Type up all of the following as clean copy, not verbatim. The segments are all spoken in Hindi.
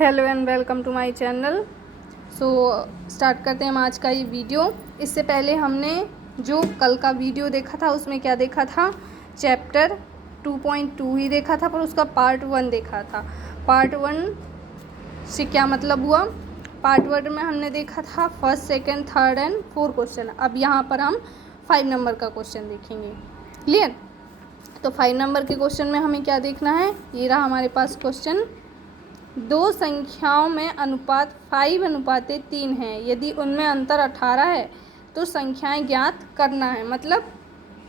Hello and welcome to my channel. So start करते हैं हम आज का ये वीडियो। इससे पहले हमने जो कल का वीडियो देखा था उसमें क्या देखा था, चैप्टर 2.2 ही देखा था, पर उसका पार्ट 1 देखा था। पार्ट 1 से क्या मतलब हुआ, पार्ट 1 में हमने देखा था first, second, third and 4 question. अब यहाँ पर हम 5 नंबर का क्वेश्चन देखेंगे। क्लियर? तो 5 नंबर के क्वेश्चन में हमें क्या देखना है, ये रहा हमारे पास क्वेश्चन। दो संख्याओं में अनुपात 5:3 है, यदि उनमें अंतर 18 है तो संख्याएं ज्ञात करना है। मतलब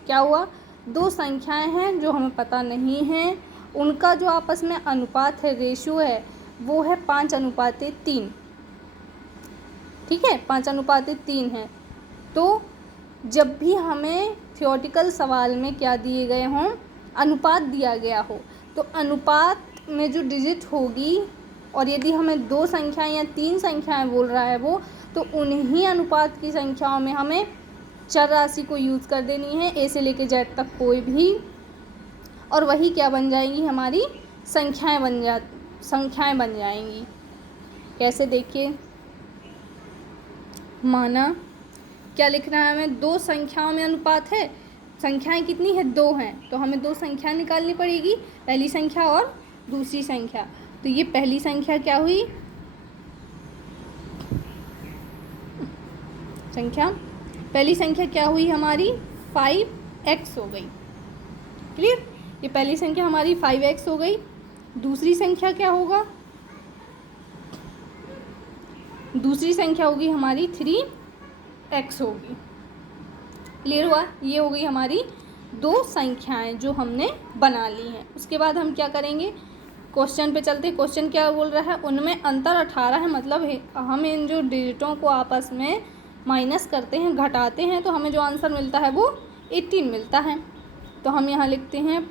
क्या हुआ, दो संख्याएं हैं जो हमें पता नहीं है, उनका जो आपस में अनुपात है, रेशियो है, वो है 5:3। ठीक है, 5:3 है। तो जब भी हमें थियोरेटिकल सवाल में क्या दिए गए हों, अनुपात दिया गया हो, तो अनुपात में जो डिजिट होगी, और यदि हमें 2 संख्याएं या 3 संख्याएं बोल रहा है वो, तो उन्हीं अनुपात की संख्याओं में हमें चर राशि को यूज़ कर देनी है, ए से लेके जेड तक कोई भी, और वही क्या बन जाएंगी, हमारी संख्याएं बन जाएंगी। कैसे, देखिए, माना क्या लिखना है हमें, 2 संख्याओं में अनुपात है, संख्याएं कितनी है, 2 हैं, तो हमें 2 संख्या निकालनी पड़ेगी, पहली संख्या और दूसरी संख्या। तो ये पहली संख्या क्या हुई, पहली संख्या क्या हुई हमारी, 5x हो गई। क्लियर? ये पहली संख्या हमारी 5x हो गई। दूसरी संख्या क्या होगा, दूसरी संख्या होगी हमारी 3x होगी। क्लियर हुआ? ये हो गई हमारी 2 संख्याएं जो हमने बना ली हैं। उसके बाद हम क्या करेंगे, क्वेश्चन पे चलते। क्वेश्चन क्या बोल रहा है, उनमें अंतर 18 है, मतलब हम इन जो डिजिटों को आपस में माइनस करते हैं, घटाते हैं, तो हमें जो आंसर मिलता है वो 18 मिलता है। तो हम यहाँ लिखते हैं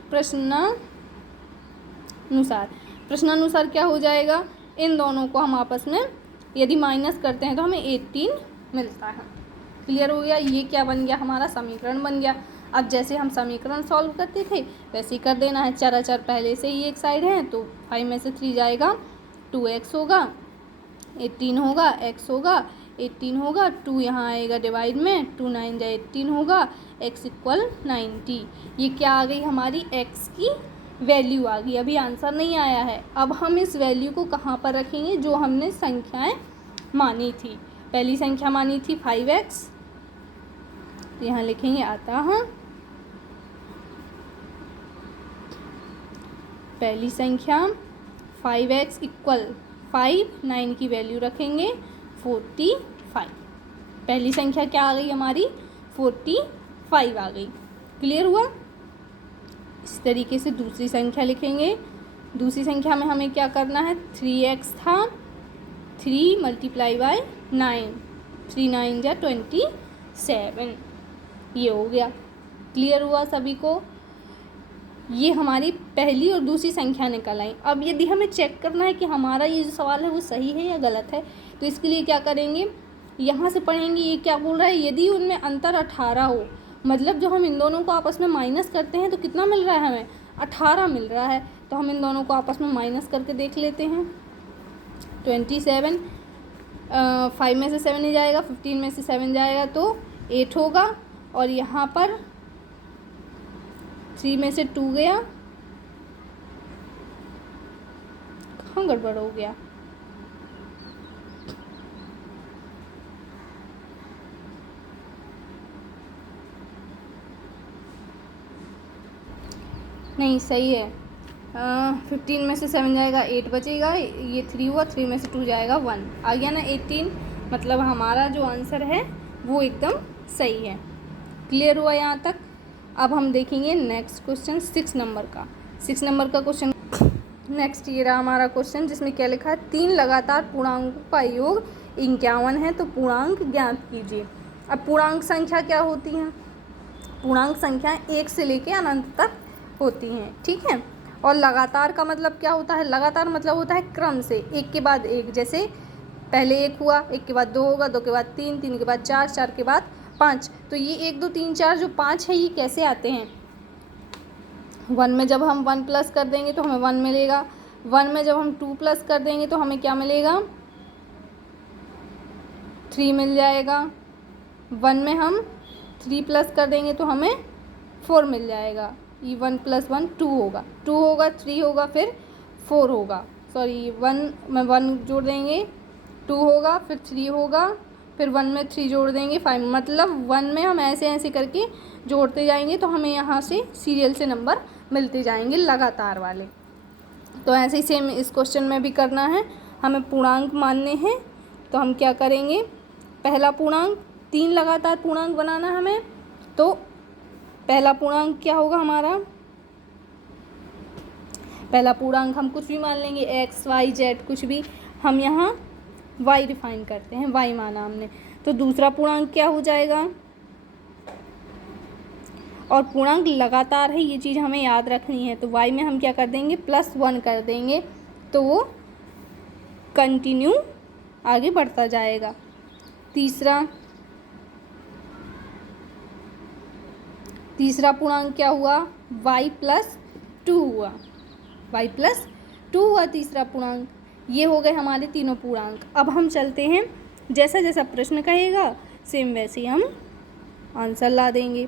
प्रश्नानुसार क्या हो जाएगा, इन दोनों को हम आपस में यदि माइनस करते हैं तो हमें 18 मिलता है। क्लियर हो गया? ये क्या बन गया, हमारा समीकरण बन गया। अब जैसे हम समीकरण सॉल्व करते थे वैसे ही कर देना है। चर अचर पहले से ही एक साइड है, तो 5 में से 3 जाएगा, 2x होगा, 18 होगा, x होगा, 18 होगा, 2 यहाँ आएगा डिवाइड में, 2 9 जा 18 होगा, x = 90। ये क्या आ गई हमारी, x की वैल्यू आ गई। अभी आंसर नहीं आया है। अब हम इस वैल्यू को कहाँ पर रखेंगे, जो हमने संख्याएं मानी थी। पहली संख्या मानी थी 5x, यहाँ लिखेंगे अतः पहली संख्या 5x = 5, 9 की वैल्यू रखेंगे 45। पहली संख्या क्या आ गई हमारी, 45 आ गई। क्लियर हुआ? इस तरीके से दूसरी संख्या लिखेंगे। दूसरी संख्या में हमें क्या करना है, 3x था, 3 × 9, 3 9 जा 27, ये हो गया। क्लियर हुआ सभी को? ये हमारी पहली और दूसरी संख्या निकल आई। अब यदि हमें चेक करना है कि हमारा ये जो सवाल है वो सही है या गलत है, तो इसके लिए क्या करेंगे, यहाँ से पढ़ेंगे ये क्या बोल रहा है, यदि उनमें अंतर 18 हो, मतलब जो हम इन दोनों को आपस में माइनस करते हैं तो कितना मिल रहा है हमें, 18 मिल रहा है। तो हम इन दोनों को आपस में माइनस करके देख लेते हैं। 27, 5 में से 7 ही जाएगा, 15 में से 7 जाएगा तो 8 होगा, और यहाँ पर 3 में से 2 गया, कहाँ गड़बड़ हो गया, नहीं सही है। 15 में से 7 जाएगा, 8 बचेगा, ये 3 हुआ, 3 में से 2 जाएगा 1, आ गया ना 18। मतलब हमारा जो आंसर है वो एकदम सही है। क्लियर हुआ यहाँ तक? अब हम देखेंगे नेक्स्ट क्वेश्चन, 6 नंबर का। 6 नंबर का क्वेश्चन नेक्स्ट ये रहा हमारा क्वेश्चन, जिसमें क्या लिखा है, 3 लगातार पूर्णांकों का योग 51 है, तो पूर्णांक ज्ञात कीजिए। अब पूर्णांक संख्या क्या होती हैं, पूर्णांक संख्या 1 से लेके अनंत तक होती हैं। ठीक है, और लगातार का मतलब क्या होता है, लगातार मतलब होता है क्रम से, एक के बाद एक। जैसे पहले 1 हुआ, 1 के बाद 2 होगा, 2 के बाद 3, 3 के बाद 4, 4 के बाद 5। तो ये 1 2 3 4 जो 5 है, ये कैसे आते हैं, 1 में जब हम 1 प्लस कर देंगे तो हमें 1 मिलेगा, 1 में जब हम 2 प्लस कर देंगे तो हमें क्या मिलेगा, 3 मिल जाएगा। 1 में हम 3 प्लस कर देंगे तो हमें 4 मिल जाएगा। ये 1 + 1 2 होगा, 2 होगा, 3 होगा, फिर 4 होगा, सॉरी 1 में 1 जोड़ देंगे 2 होगा, फिर 3 होगा, फिर 1 में 3 जोड़ देंगे 5। मतलब 1 में हम ऐसे ऐसे करके जोड़ते जाएंगे तो हमें यहाँ से सीरियल से नंबर मिलते जाएंगे लगातार वाले। तो ऐसे ही सेम इस क्वेश्चन में भी करना है, हमें पूर्णांक मानने हैं। तो हम क्या करेंगे, पहला पूर्णांक 3 लगातार पूर्णांक बनाना है हमें। तो पहला पूर्णांक क्या होगा हमारा, पहला पूर्णांक हम कुछ भी मान लेंगे, x y z कुछ भी, हम यहाँ y डिफाइन करते हैं, y माना हमने। तो दूसरा पूर्णांक क्या हो जाएगा, और पूर्णांक लगातार है, ये चीज़ हमें याद रखनी है। तो y में हम क्या कर देंगे, +1 कर देंगे, तो वो कंटिन्यू आगे बढ़ता जाएगा। तीसरा पूर्णांक क्या हुआ, y+2 हुआ, y+2 हुआ तीसरा पूर्णांक। ये हो गए हमारे तीनों पूर्णांक। अब हम चलते हैं, जैसा जैसा प्रश्न कहेगा सेम वैसे ही हम आंसर ला देंगे।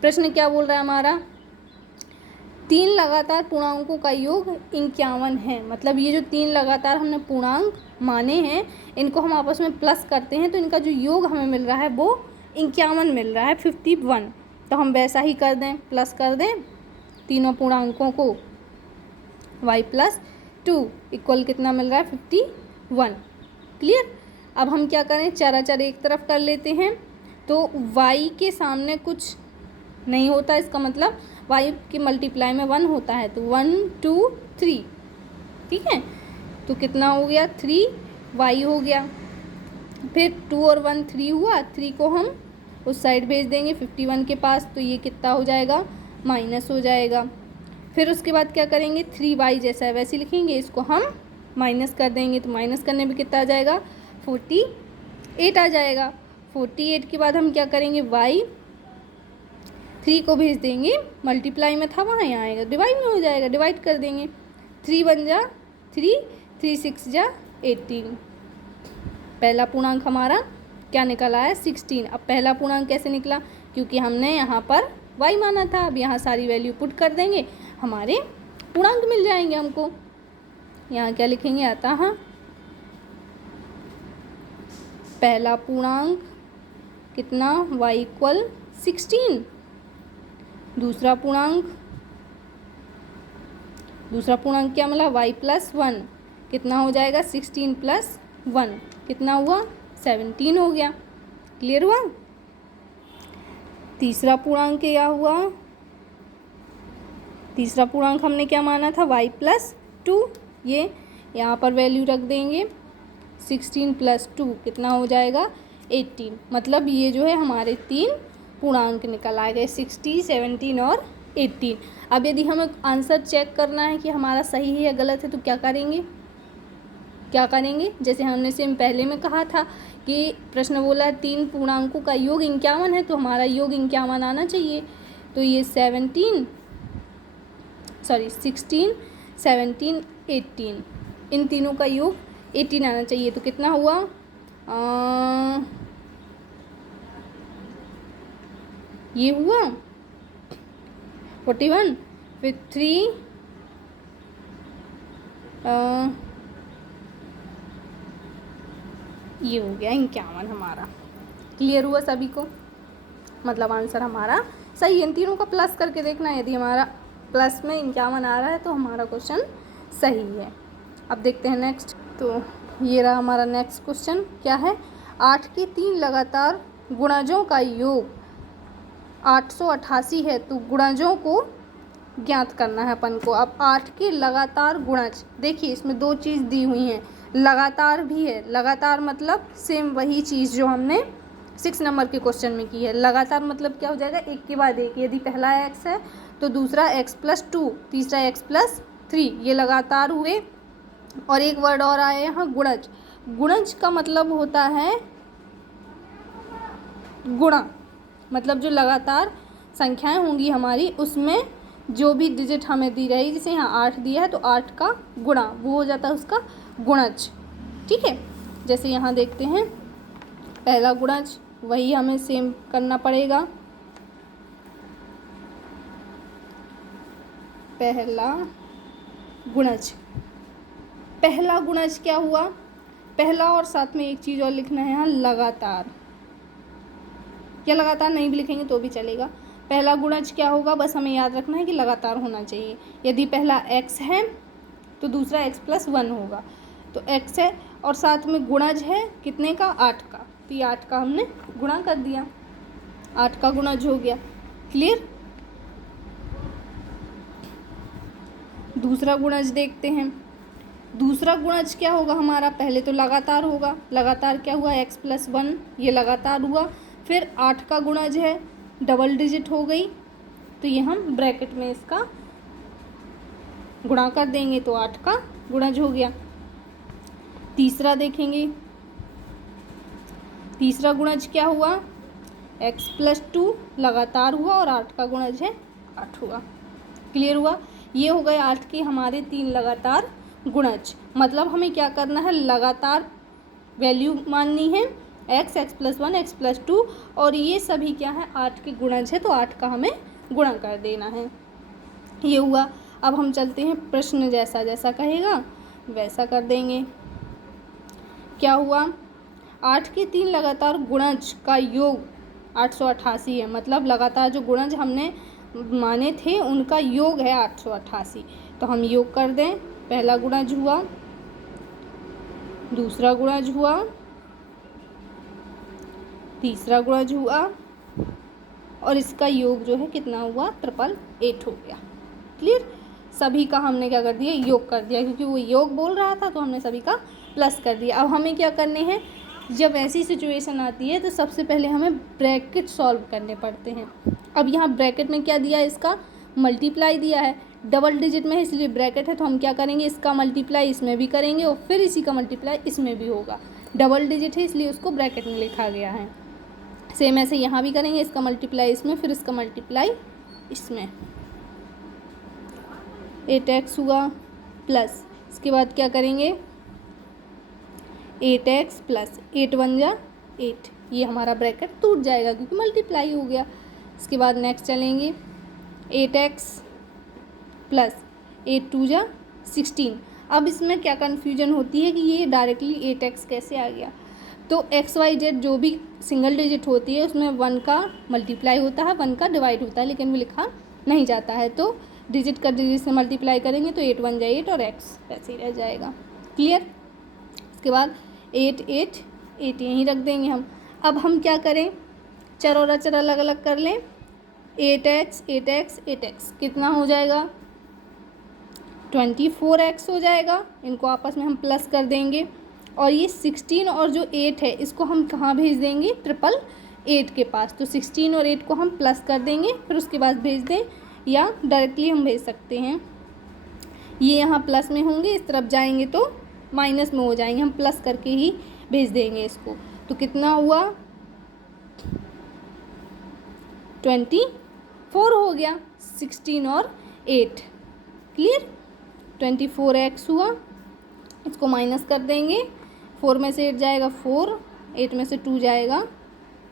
प्रश्न क्या बोल रहा है हमारा, 3 लगातार पूर्णांकों का योग 51 है। मतलब ये जो 3 लगातार हमने पूर्णांक माने हैं, इनको हम आपस में प्लस करते हैं तो इनका जो योग हमें मिल रहा है वो 51 मिल रहा है, 51। तो हम वैसा ही कर दें, प्लस कर दें तीनों पूर्णांकों को, y+2 इक्वल कितना मिल रहा है, 51। क्लियर। अब हम क्या करें, चर एक तरफ कर लेते हैं। तो y के सामने कुछ नहीं होता, इसका मतलब y के मल्टीप्लाई में 1 होता है, तो 1 2 3, ठीक है। तो कितना हो गया, 3y हो गया। फिर 2 और 1 3 हुआ, 3 को हम उस साइड भेज देंगे 51 के पास, तो ये कितना हो जाएगा, माइनस हो जाएगा। फिर उसके बाद क्या करेंगे, 3y जैसा है वैसे लिखेंगे, इसको हम माइनस कर देंगे, तो माइनस करने में कितना आ जाएगा, 48 आ जाएगा। 48 के बाद हम क्या करेंगे, y 3 को भेज देंगे, मल्टीप्लाई में था वहाँ, यहाँ आएगा डिवाइड में हो जाएगा, डिवाइड कर देंगे। 3 1 जा 3, 3 6 जा 18। पहला पूर्णांक हमारा क्या निकला है, 16। अब पहला पूर्णांक कैसे निकला, क्योंकि हमने यहाँ पर y माना था। अब यहाँ सारी वैल्यू पुट कर देंगे, हमारे पूर्णांक मिल जाएंगे हमको। यहाँ क्या लिखेंगे, अतः पहला पूर्णांक कितना, y = 16। दूसरा पूर्णांक क्या मिला, y+1 कितना हो जाएगा, 16 + 1 कितना हुआ, 17 हो गया। क्लियर हुआ। तीसरा पूर्णांक क्या हुआ, तीसरा पूर्णांक हमने क्या माना था, y+2। ये यहाँ पर वैल्यू रख देंगे, 16 + 2 कितना हो जाएगा, 18। मतलब ये जो है हमारे 3 पूर्णांक निकल आए गए, 60 17 और 18। अब यदि हमें आंसर चेक करना है कि हमारा सही है या गलत है, तो क्या करेंगे, जैसे हमने सेम पहले में कहा था कि प्रश्न बोला 3 पूर्णांकों का योग 51 है, तो हमारा योग 51 आना चाहिए। तो ये 16 17 18, इन तीनों का योग 18 आना चाहिए। तो कितना हुआ, ये हुआ 41, फिर 3 ये हो गया 51 हमारा। क्लियर हुआ सभी को, मतलब आंसर हमारा सही है। इन तीनों का प्लस करके देखना, यदि हमारा प्लस में 51 आ रहा है तो हमारा क्वेश्चन सही है। अब देखते हैं नेक्स्ट। तो ये रहा हमारा नेक्स्ट क्वेश्चन, क्या है, 8 के 3 लगातार गुणजों का योग 888 है, तो गुणजों को ज्ञात करना है अपन को। अब 8 के लगातार गुणज, देखिए इसमें 2 चीज़ दी हुई हैं, लगातार भी है। लगातार मतलब सेम वही चीज़ जो हमने 6 नंबर के क्वेश्चन में की है। लगातार मतलब क्या हो जाएगा, एक के बाद एक, यदि पहला x है तो दूसरा x+2, तीसरा x+3, ये लगातार हुए। और एक वर्ड और आया यहाँ, गुणज। गुणज का मतलब होता है गुणा, मतलब जो लगातार संख्याएं होंगी हमारी उसमें जो भी डिजिट हमें दी रही, जैसे यहाँ 8 दिया है तो 8 का गुणा, वो हो जाता है उसका गुणज। ठीक है, जैसे यहाँ देखते हैं पहला गुणज, वही हमें सेम करना पड़ेगा। पहला गुणज, पहला गुणज क्या हुआ, पहला और साथ में एक चीज़ और लिखना है यहाँ, लगातार, या लगातार नहीं भी लिखेंगे तो भी चलेगा। पहला गुणज क्या होगा, बस हमें याद रखना है कि लगातार होना चाहिए। यदि पहला x है तो दूसरा x+1 होगा, तो x है और साथ में गुणज है कितने का, 8 का, तो ये 8 का हमने गुणा कर दिया, 8 का गुणज हो गया। क्लियर। दूसरा गुणज देखते हैं। दूसरा गुणज क्या होगा हमारा, पहले तो लगातार होगा, लगातार क्या हुआ, x+1, ये लगातार हुआ। फिर 8 का गुणज है, डबल डिजिट हो गई, तो ये हम ब्रैकेट में इसका गुणा कर देंगे तो 8 का गुणज हो गया। तीसरा देखेंगे, तीसरा गुणज क्या हुआ, x+2 लगातार हुआ और 8 का गुणज है 8 हुआ। क्लियर हुआ। ये हो गए 8 के हमारे 3 लगातार गुणज। मतलब हमें क्या करना है, लगातार वैल्यू माननी है, x, x+1, x+2, और ये सभी क्या है, 8 के गुणज है, तो 8 का हमें गुणा कर देना है। ये हुआ। अब हम चलते हैं प्रश्न जैसा जैसा कहेगा वैसा कर देंगे। क्या हुआ, 8 के 3 लगातार गुणज का योग 888 है। मतलब लगातार जो गुणज हमने माने थे उनका योग है 888, तो हम योग कर दें। पहला गुणज हुआ, दूसरा गुणज हुआ, तीसरा गुणज हुआ, और इसका योग जो है कितना हुआ, 888 हो गया। क्लियर। सभी का हमने क्या कर दिया, योग कर दिया, क्योंकि वो योग बोल रहा था तो हमने सभी का प्लस कर दिया। अब हमें क्या करने हैं, जब ऐसी सिचुएशन आती है तो सबसे पहले हमें ब्रैकेट सॉल्व करने पड़ते हैं। अब यहाँ ब्रैकेट में क्या दिया है, इसका मल्टीप्लाई दिया है, डबल डिजिट में है इसलिए ब्रैकेट है, तो हम क्या करेंगे, इसका मल्टीप्लाई इसमें भी करेंगे और फिर इसी का मल्टीप्लाई इसमें भी होगा। डबल डिजिट है इसलिए उसको ब्रैकेट में लिखा गया है। सेम ऐसे यहाँ भी करेंगे, इसका मल्टीप्लाई इसमें, फिर इसका मल्टीप्लाई इसमें। 8x हुआ प्लस, इसके बाद क्या करेंगे, 8x प्लस 8 1 जा 8, ये हमारा ब्रैकेट टूट जाएगा क्योंकि मल्टीप्लाई हो गया। इसके बाद नेक्स्ट चलेंगे, 8x प्लस 8 2 जा 16। अब इसमें क्या कन्फ्यूजन होती है कि ये डायरेक्टली 8x कैसे आ गया, तो XYZ जो भी सिंगल डिजिट होती है उसमें 1 का मल्टीप्लाई होता है, 1 का डिवाइड होता है, लेकिन वो लिखा नहीं जाता है, तो डिजिट का डिजिट से मल्टीप्लाई करेंगे तो 8 1 जा 8 और x वैसे ही रह जाएगा। क्लियर। इसके बाद 8 8 8 यहीं रख देंगे हम। अब हम क्या करें, चर और अचर अलग अलग कर लें। 8x 8x 8x कितना हो जाएगा, 24x हो जाएगा। इनको आपस में हम प्लस कर देंगे, और ये 16 और जो 8 है इसको हम कहाँ भेज देंगे, 888 के पास। तो 16 और 8 को हम प्लस कर देंगे, फिर उसके बाद भेज दें, या डायरेक्टली हम भेज सकते हैं। ये यहाँ प्लस में होंगे, इस तरफ जाएंगे तो माइनस में हो जाएंगे, हम प्लस करके ही भेज देंगे इसको। तो कितना हुआ, 24 हो गया, 16 और 8। क्लियर। 24x हुआ, इसको माइनस कर देंगे, 4 में से 8 जाएगा 4, 8 में से 2 जाएगा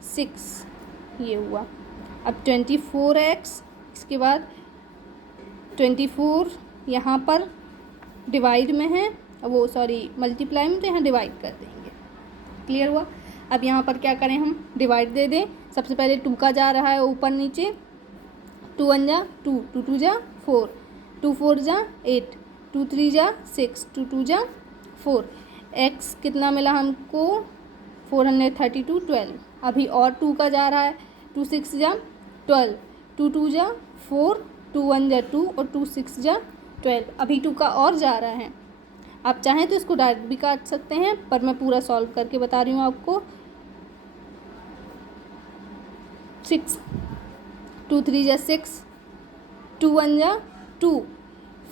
6, ये हुआ। अब 24x, इसके बाद 24 यहाँ पर डिवाइड में है, वो सॉरी मल्टीप्लाई में, तो यहाँ डिवाइड कर देंगे। क्लियर हुआ। अब यहाँ पर क्या करें, हम डिवाइड दे दें। सबसे पहले 2 का जा रहा है ऊपर नीचे, 2 1 जा 2, 2 2 जा 4, 2 4 जा 8, 2 3 जा 6, 2 2 जा 4। x कितना मिला हमको, 432 12। अभी और 2 का जा रहा है, 2 6 जा 12, 2 2 जा 4, 2 1 जा 2 और 2 6 जा 12। अभी 2 का और जा रहा है। आप चाहें तो इसको डायरेक्ट भी काट सकते हैं, पर मैं पूरा सॉल्व करके बता रही हूँ आपको। 6, 2 3 जा 6, 2 1 जा 2,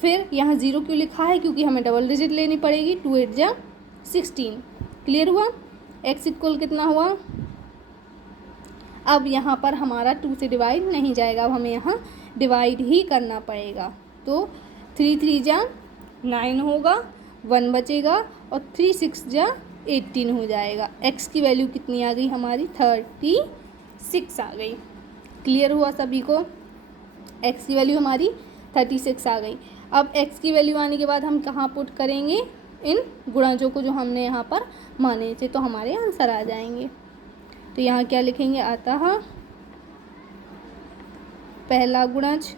फिर यहाँ 0 क्यों लिखा है, क्योंकि हमें डबल डिजिट लेनी पड़ेगी। 2 8 जा 16। क्लियर हुआ। x इक्वल कितना हुआ, अब यहाँ पर हमारा 2 से डिवाइड नहीं जाएगा, अब हमें यहाँ डिवाइड ही करना पड़ेगा। तो 3 3 जा 9 होगा, 1 बचेगा और 3 6 जा 18 हो जाएगा। x की वैल्यू कितनी आ गई हमारी? 36 आ गई। क्लियर हुआ सभी को? x की वैल्यू हमारी 36 आ गई। अब x की वैल्यू आने के बाद हम कहाँ पुट करेंगे? इन गुणजों को जो हमने यहाँ पर माने थे, तो हमारे आंसर आ जाएंगे। तो यहाँ क्या लिखेंगे? अतः पहला गुणज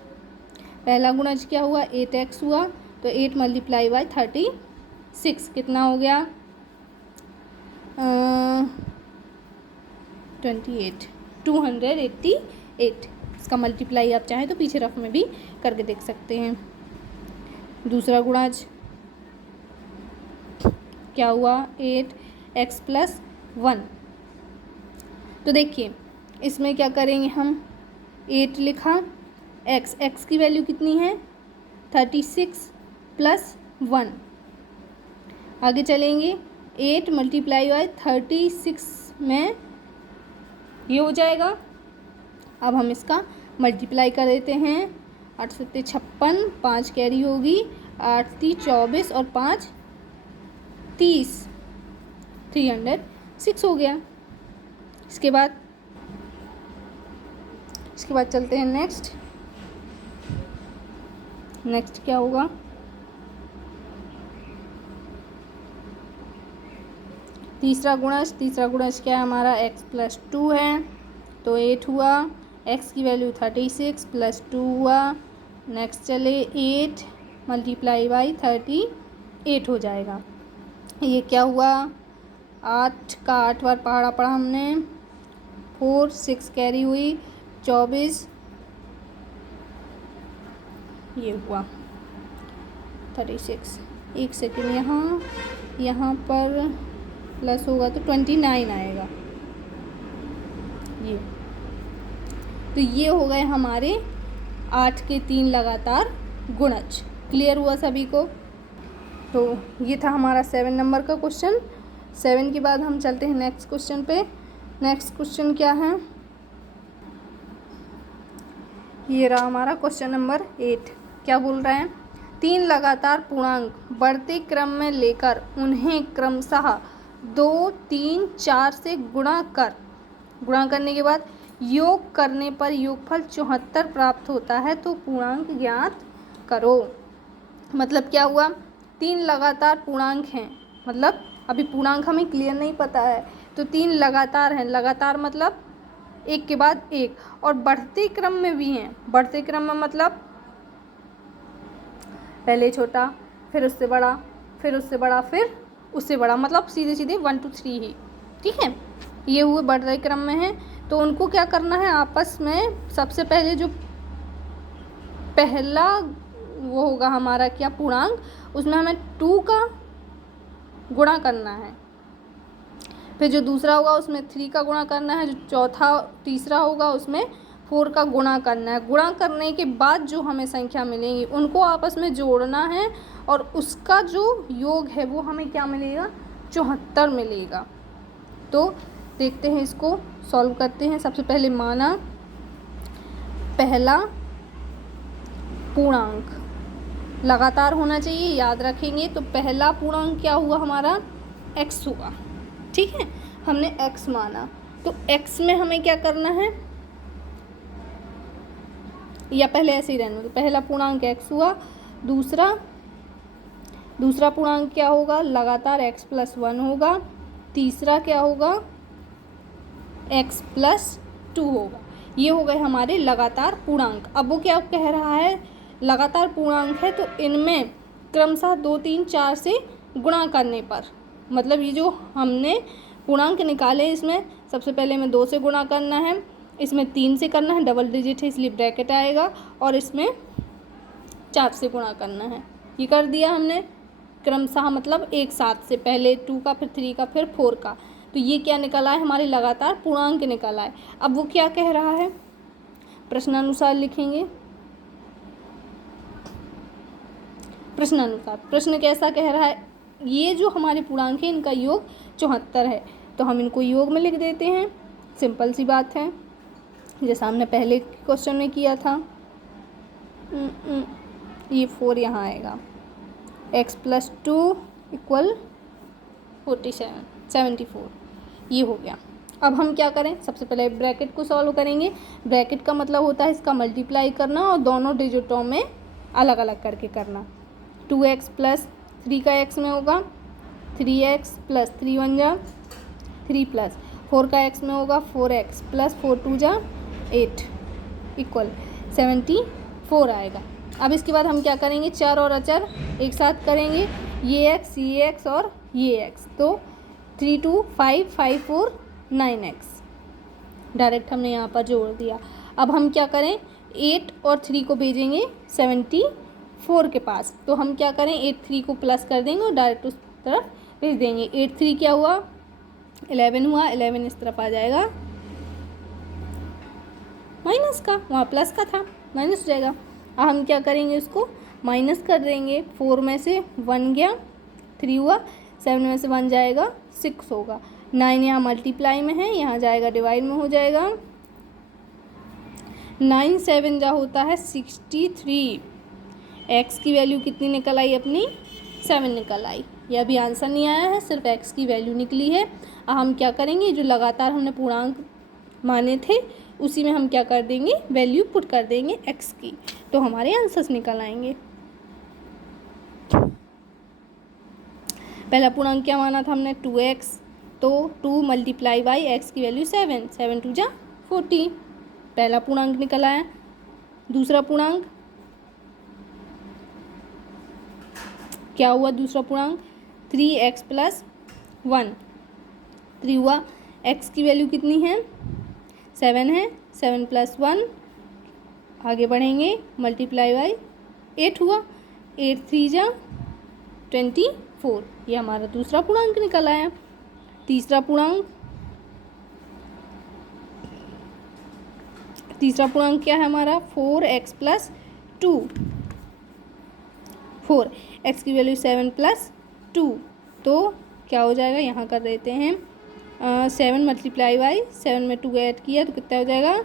क्या हुआ? 8x हुआ, तो 8 मल्टीप्लाई बाई 36 कितना हो गया? 288। इसका मल्टीप्लाई आप चाहें तो पीछे रफ में भी करके देख सकते हैं। दूसरा गुणज क्या हुआ? 8x plus 1। तो देखिए इसमें क्या करेंगे हम? 8 लिखा, x की वैल्यू कितनी है? 36 प्लस 1। आगे चलेंगे, 8 मल्टीप्लाई बाई 36 में ये हो जाएगा। अब हम इसका मल्टीप्लाई कर देते हैं। 8 7 56, 5 कैरी होगी, 8 3 24 और 5 30, 306 हो गया। इसके बाद चलते हैं नेक्स्ट क्या होगा? तीसरा गुणज क्या है हमारा? x प्लस 2 है, तो 8 हुआ। x की वैल्यू 36 प्लस 2 हुआ। नेक्स्ट चले, 8 मल्टीप्लाई बाई 38 हो जाएगा। ये क्या हुआ? 8 का 8 बार पढ़ा हमने, 4 6 कैरी हुई, 24 ये हुआ 36। एक सेकेंड, यहाँ पर प्लस होगा तो 29 आएगा। ये तो ये हो गए हमारे 8 के 3 लगातार गुणज। क्लियर हुआ सभी को? तो ये था हमारा 7 नंबर का क्वेश्चन। 7 के बाद हम चलते हैं नेक्स्ट क्वेश्चन पे। नेक्स्ट क्वेश्चन क्या है? ये रहा हमारा क्वेश्चन नंबर 8। क्या बोल रहे हैं? 3 लगातार पूर्णांक बढ़ते क्रम में लेकर उन्हें क्रमशः 2 3 4 से गुणा करने के बाद योग करने पर योगफल 74 प्राप्त होता है, तो पूर्णांक ज्ञात करो। मतलब क्या हुआ? 3 लगातार पूर्णांक हैं, मतलब अभी पूर्णांक हमें क्लियर नहीं पता है, तो 3 लगातार हैं। लगातार मतलब एक के बाद एक, और बढ़ते क्रम में भी हैं। बढ़ते क्रम में मतलब पहले छोटा, फिर उससे बड़ा, फिर उससे बड़ा, फिर उससे बड़ा, मतलब सीधे 1 2 3 ही। ठीक है, ये हुए बढ़ते क्रम में हैं। तो उनको क्या करना है? आपस में सबसे पहले जो पहला वो होगा हमारा क्या पूर्णांक, उसमें हमें 2 का गुणा करना है। फिर जो दूसरा होगा उसमें 3 का गुणा करना है। जो तीसरा होगा उसमें 4 का गुणा करना है। गुणा करने के बाद जो हमें संख्या मिलेंगी उनको आपस में जोड़ना है, और उसका जो योग है वो हमें क्या मिलेगा? 74 मिलेगा। तो देखते हैं, इसको सॉल्व करते हैं। सबसे पहले माना पहला पूर्णांक लगातार होना चाहिए, याद रखेंगे। तो पहला पूर्णांक क्या हुआ हमारा? x हुआ। ठीक है, हमने x माना, तो x में हमें क्या करना है, या पहले ऐसे ही रहने दो। पहला पूर्णांक x हुआ। दूसरा पूर्णांक क्या होगा? लगातार x प्लस 1 होगा। तीसरा क्या होगा? x प्लस 2 होगा। ये हो गए हमारे लगातार पूर्णांक। अब वो क्या कह रहा है? लगातार पूर्णांक है तो इनमें क्रमशः 2 3 4 से गुणा करने पर, मतलब ये जो हमने पूर्णांक निकाले इसमें सबसे पहले हमें 2 से गुणा करना है, इसमें 3 से करना है, डबल डिजिट है इसलिए ब्रैकेट आएगा, और इसमें 4 से गुणा करना है। ये कर दिया हमने क्रमशः, मतलब एक साथ से, पहले 2 का, फिर 3 का, फिर 4 का। तो ये क्या निकला है? हमारे लगातार पूर्णांक निकला है। अब वो क्या कह रहा है? प्रश्नानुसार लिखेंगे। प्रश्नानुसार, प्रश्न कैसा कह रहा है? ये जो हमारे पूर्णांक है इनका योग 74 है, तो हम इनको योग में लिख देते हैं। सिंपल सी बात है, जैसा हमने पहले क्वेश्चन में किया था। ये 4 यहाँ आएगा, x + 2 = 74 ये हो गया। अब हम क्या करें, सबसे पहले ब्रैकेट को सॉल्व करेंगे। ब्रैकेट का मतलब होता है इसका मल्टीप्लाई करना और दोनों डिजिटों में अलग अलग करके करना। 2x + 3 का x में होगा 3x + 3 1 जा 3 + 4 का x में होगा 4x + 4 2 जा 8 = 74 आएगा। अब इसके बाद हम क्या करेंगे, चर और अचर एक साथ करेंगे, ये x और ये x, तो 3 2 5 5 4 9x डायरेक्ट हमने यहाँ पर जोड़ दिया। अब हम क्या करें, 8 और 3 को भेजेंगे 74 के पास, तो हम क्या करें 8 3 को प्लस कर देंगे और डायरेक्ट उस तरफ भेज देंगे। 8 3 क्या हुआ 11 हुआ, 11 इस तरफ आ जाएगा माइनस का, वहाँ प्लस का था माइनस हो जाएगा। अब हम क्या करेंगे, उसको माइनस कर देंगे। 4 में से 1 गया 3 हुआ, 7 में से 1 जाएगा 6 होगा। 9 यहाँ मल्टीप्लाई में है, यहाँ जाएगा डिवाइड में हो जाएगा। 9 7 जा होता है 63। x की वैल्यू कितनी निकल आई अपनी, 7 निकल आई। यह अभी आंसर नहीं आया है, सिर्फ x की वैल्यू निकली है। अब हम क्या करेंगे, जो लगातार हमने पूर्णांक माने थे उसी में हम क्या कर देंगे, वैल्यू पुट कर देंगे x की, तो हमारे आंसर्स निकल आएंगे। पहला पूर्णांक क्या माना था हमने 2x, तो 2 × x की वैल्यू 7 7 2 जा 40, पहला पूर्णांक निकल आया। दूसरा पूर्णांक क्या हुआ, दूसरा पूर्णांक 3x + 1 3 हुआ, x की वैल्यू कितनी है 7 है, 7 + 1 आगे बढ़ेंगे × 8 हुआ, 8 3 जा 24, ये हमारा दूसरा पूर्णांक निकल आया। तीसरा पूर्णांक क्या है हमारा 4x + 2 4 x की वैल्यू 7 + 2, तो क्या हो जाएगा, यहाँ कर देते हैं 7 × 7 में 2 ऐड किया तो कितना हो जाएगा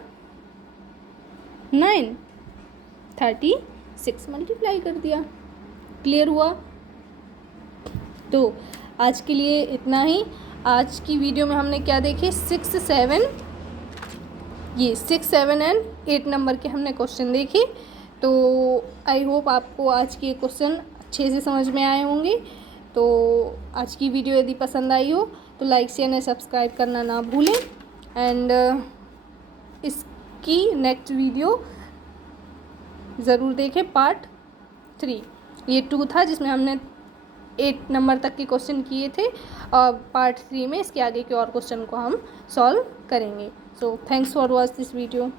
9 36 मल्टीप्लाई कर दिया। क्लियर हुआ। तो आज के लिए इतना ही। आज की वीडियो में हमने क्या देखे, 6 7 एंड 8 नंबर के हमने क्वेश्चन देखे। तो आई होप आपको आज के क्वेश्चन अच्छे से समझ में आए होंगे। तो आज की वीडियो यदि पसंद आई हो तो लाइक शेयर एंड सब्सक्राइब करना ना भूलें। एंड इसकी नेक्स्ट वीडियो ज़रूर देखें, पार्ट 3। ये 2 था जिसमें हमने 8 नंबर तक के क्वेश्चन किए थे, और पार्ट 3 में इसके आगे के और क्वेश्चन को हम सॉल्व करेंगे। So thanks for watch this video.